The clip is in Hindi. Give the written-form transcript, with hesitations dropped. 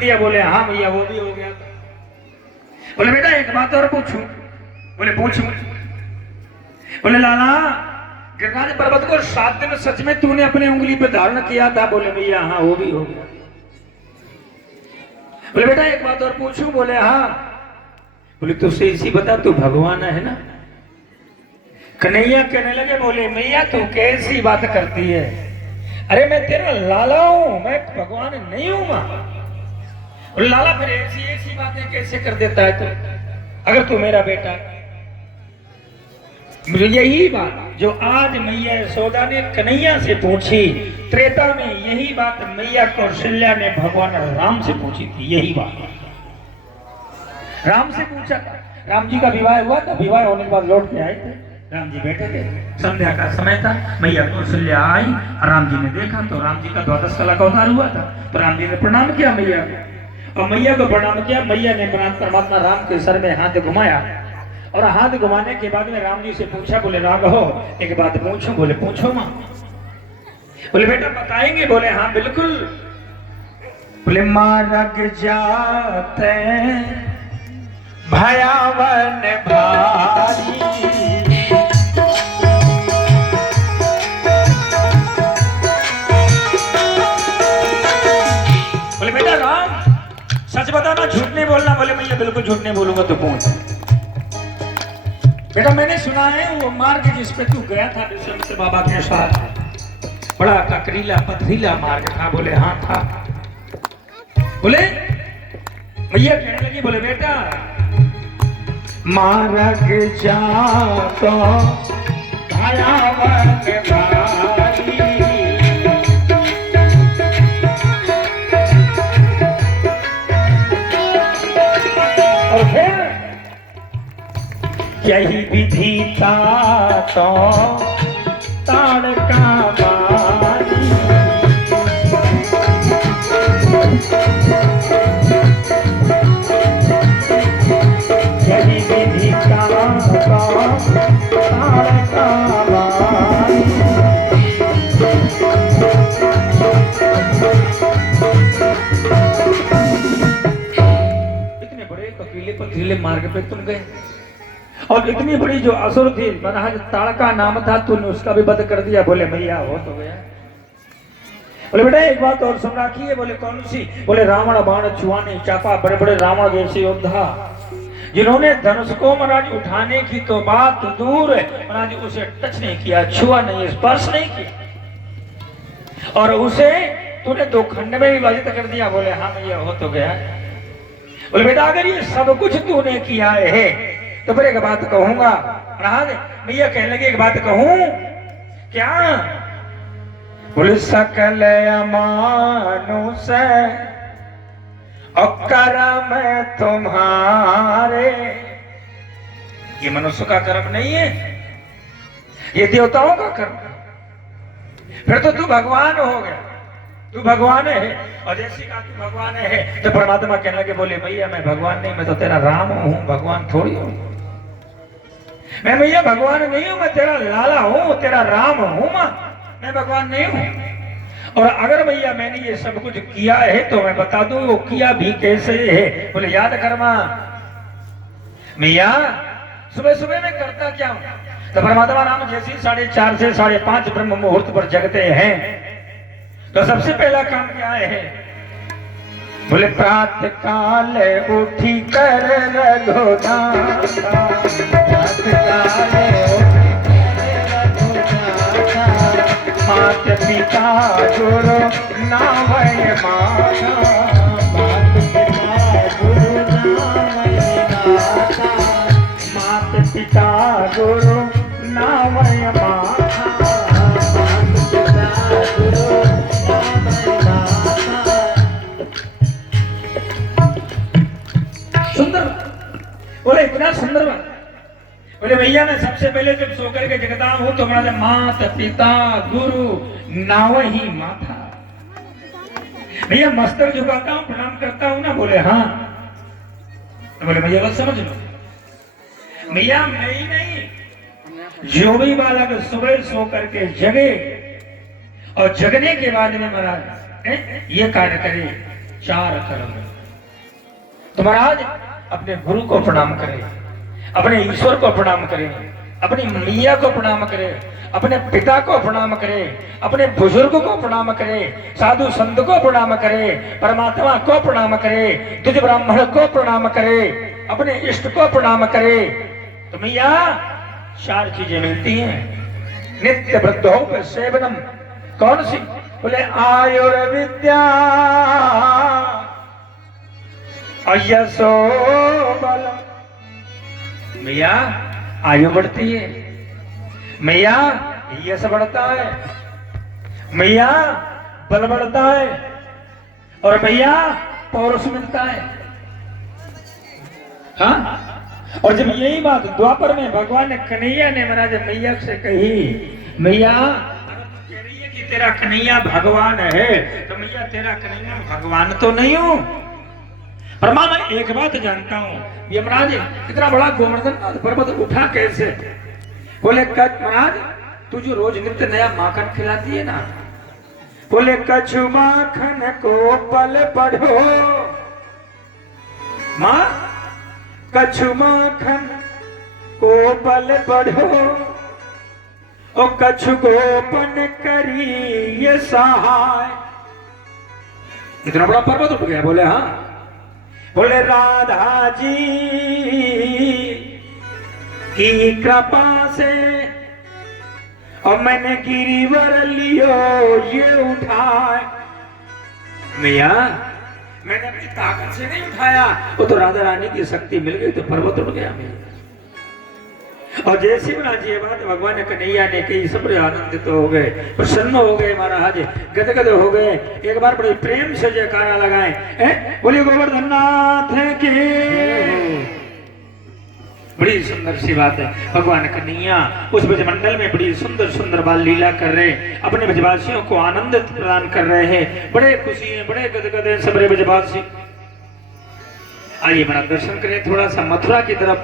दिया। बोले हाँ भैया वो भी हो गया। बोले बेटा एक बात और पूछूं? बोले पूछूं। बोले लाला गिरराज पर्वत को 7 दिन सच में तूने अपने उंगली पे धारण किया था? बोले भैया हाँ वो भी हो गया। बोले बेटा एक बात और पूछूं? बोले हाँ। बोले तुझसे इसी बता तू भगवान है ना? कन्हैया कहने लगे बोले मैया तू कैसी बात करती है? अरे मैं तेरा लाला हूं, मैं भगवान नहीं हूं मां। बोले लाला फिर ऐसी ऐसी बातें कैसे कर देता है तू अगर तू मेरा बेटा है? यही बात जो आज मैया यशोदा ने कन्हैया से पूछी, त्रेता में यही बात मैया कौशल्या ने भगवान राम से पूछी थी। यही बात राम से पूछा था। राम जी का विवाह हुआ था, विवाह होने के बाद लौट के आए थे, राम जी बैठे थे, संध्या का समय था, मैया कौशल्या आई, राम जी ने देखा तो राम जी का द्वादश कला का अवतार हुआ था, तो राम जी ने प्रणाम किया मैया को, और मैया को प्रणाम किया। मैया ने परमात्मा राम के सर में हाथ घुमाया, और हाथ घुमाने के बाद में राम जी से पूछा, बोले राघव एक बात पूछूं? बोले पूछो मां। बोले बेटा बताएंगे? बोले हाँ बिल्कुल। बोले मारग जाते भयावन भारी, बोले बेटा राम सच बताना झूठ नहीं बोलना? बोले भैया बिल्कुल झूठ नहीं बोलूंगा। तो पूछ बेटा मैंने सुना है वो मार्ग जिस पे तू गया था विश्वमित्र बाबा के साथ, बड़ा ककरीला पथरीला मार्ग था? बोले हाँ था। बोले भैया कहने लगी बोले बेटा मार्ग जातो भयावन भारी, और फिर यही विधि था तो ताड़का मारी, यही विधि था तो ताड़का मारी। इतने बड़े ककीले पथरीले मार्ग पे तुम गए, और इतनी बड़ी जो असुर थी महाराज ताड़का नाम था, तूने उसका भी वध कर दिया। बोले भैया हो तो गया। बोले बेटा एक बात और सुन रखी है? बोले कौन सी? बोले रावण बाण छुआने चापा, बड़े बड़े रावण जैसे योद्धा जिन्होंने धनुष को महाराज उठाने की तो बात दूर है, महाराज उसे टच नहीं किया, छुआ नहीं, स्पर्श नहीं किया, और उसे तूने 2 खंड में विभाजित कर दिया। बोले हाँ भैया हो तो गया। बोले बेटा अगर ये सब कुछ तूने किया है तो फिर एक बात कहूंगा। भैया कहने लगे एक बात कहूं? क्या? बोले सकल अमानुष और कर्म तुम्हारे, ये मनुष्य का कर्म नहीं है, ये देवताओं का कर्म है। फिर तो तू भगवान हो गया, तू भगवान है, और जैसे कहा तू भगवान है तो परमात्मा कहने लगे बोले भैया मैं भगवान नहीं, मैं तो तेरा राम हूं, भगवान थोड़ी हूं। मैं भैया भगवान नहीं हूं, मैं तेरा लाला हूं, तेरा राम हूं मां, मैं भगवान नहीं हूं। और अगर भैया मैंने ये सब कुछ किया है तो मैं बता दूं वो किया भी कैसे है। बोले याद कर मां, भैया सुबह सुबह में करता क्या हूं? तो परमात्मा राम जैसे 4:30 से 5:30 ब्रह्म मुहूर्त पर जगते हैं, तो सबसे पहला काम क्या है? बोले प्रातः काल उठी कर रघुनाथा, मात पिता गुरु नावय माता, मात पिता गुरु नावय माता, सुंदर। बोले इतना सुंदर बात। बोले भैया मैं सबसे पहले जब सोकर के जगता हूं तो हमारे माता पिता गुरु नाव ही माथा, भैया मस्तक झुकाता हूं, प्रणाम करता हूं ना? बोले हाँ। तो बोले भैया बस समझ लो, भैया मैं ही नहीं, जो भी बालक सुबह सो करके जगे और जगने के बाद में महाराज ये कार्य करे, 4 कर्म। तो महाराज अपने गुरु को प्रणाम करें, अपने ईश्वर को प्रणाम करें, अपनी मैया को प्रणाम करें, अपने पिता को प्रणाम करे, अपने बुजुर्ग को प्रणाम करे, साधु संत को प्रणाम करे, परमात्मा को प्रणाम करे, तुझ ब्राह्मण को प्रणाम करे, अपने इष्ट को प्रणाम करे। तो मैया 4 चीजें मिलती हैं। नित्य वृद्धों पर सेवनम, कौन सी? बोले आयुर्विद्या अयसो बल। मैया आयु बढ़ती है, मैया यश बढ़ता है, मैया बल बढ़ता है, और मैया पौरुष मिलता है। हाँ, और जब यही बात द्वापर में भगवान कन्हैया ने महाराज मैया से कही, मैया कह रही है कि तेरा कन्हैया भगवान है, तो मैया तेरा कन्हैया भगवान तो नहीं हूं, पर मां मैं एक बात जानता हूं, यमराज इतना बड़ा गोवर्धन पर्वत उठा कैसे? बोले महाराज तू जो रोज नित्य नया माखन खिलाती है ना, बोले कछु माखन को पल बढ़ो, मां कछु माखन को पल बढ़ो, ओ कछु गोपन करी ये सहाय। इतना बड़ा पर्वत उठ गया। बोले हाँ। बोले राधा जी की कृपा से और मैंने गिरिवर लियो ये उठाए। मैया मैंने अपनी ताकत से नहीं उठाया, वो तो राधा रानी की शक्ति मिल गई तो पर्वत उठ गया मैया। और जैसे महाराज ये बात भगवान कन्हैया ने कही, सब आनंदित हो गए, प्रसन्न हो गए, महाराज गदगद हो गए। एक बार बड़े प्रेम से जयकारा लगाए, बोले गोवर्धन नाथ की। बड़ी सुंदर सी बात है, भगवान कन्हैया उस ब्रजमंडल में बड़ी सुंदर सुंदर बाल लीला कर रहे, अपने ब्रजवासियों को आनंद प्रदान कर रहे हैं। बड़े खुशी हैं, बड़े गदगद हैं सब ब्रजवासी। आइए महाराज दर्शन करें थोड़ा सा मथुरा की तरफ।